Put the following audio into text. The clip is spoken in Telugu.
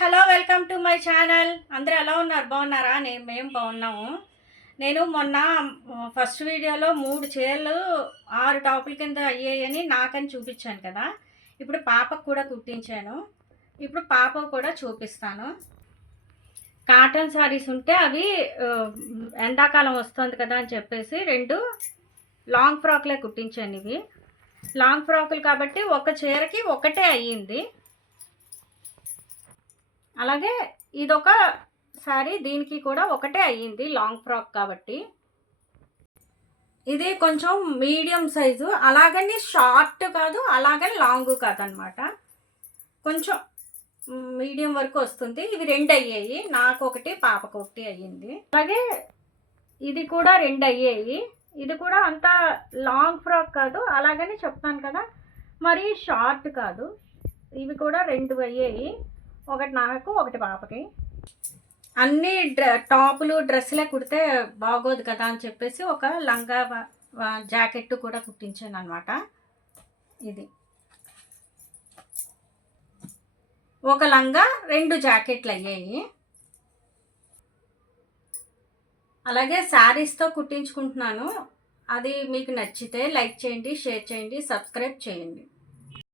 Hello welcome to my channel. అందరూ ఎలా ఉన్నారు? బాగున్నారా? మేము బాగున్నాము. నేను మొన్న ఫస్ట్ వీడియోలో 3 చీరలు 6 టాపుల కింద అయ్యాయని నాకని చూపించాను కదా. ఇప్పుడు పాపకు కూడా కుట్టించాను. ఇప్పుడు పాపకు కూడా చూపిస్తాను. కాటన్ శారీస్ ఉంటే అవి ఎండాకాలం వస్తుంది కదా అని చెప్పేసి 2 లాంగ్ ఫ్రాక్లే కుట్టించాను. ఇవి లాంగ్ ఫ్రాకులు కాబట్టి ఒక చీరకి ఒకటే అయ్యింది. అలాగే ఇదొక శారీ, దీనికి కూడా ఒకటే అయ్యింది లాంగ్ ఫ్రాక్ కాబట్టి. ఇది కొంచెం మీడియం సైజు, అలాగని షార్ట్ కాదు అలాగని లాంగ్ కాదనమాట, కొంచెం మీడియం వరకు వస్తుంది. ఇవి 2 అయ్యాయి, నాకు ఒకటి పాపకు ఒకటి అయ్యింది. అలాగే ఇది కూడా 2 అయ్యాయి. ఇది కూడా అంత లాంగ్ ఫ్రాక్ కాదు, అలాగని చెప్తాను కదా మరి షార్ట్ కాదు. ఇవి కూడా 2 అయ్యాయి, ఒకటి నాకు ఒకటి పాపకి. అన్ని టాపులు డ్రెస్సులే కుడితే బాగోదు కదా అని చెప్పేసి ఒక లంగా జాకెట్ కూడా కుట్టించాను అనమాట. ఇది ఒక లంగా 2 జాకెట్లు అయ్యాయి. అలాగే శారీస్తో కుట్టించుకుంటున్నాను. అది మీకు నచ్చితే లైక్ చేయండి, షేర్ చేయండి, సబ్స్క్రైబ్ చేయండి.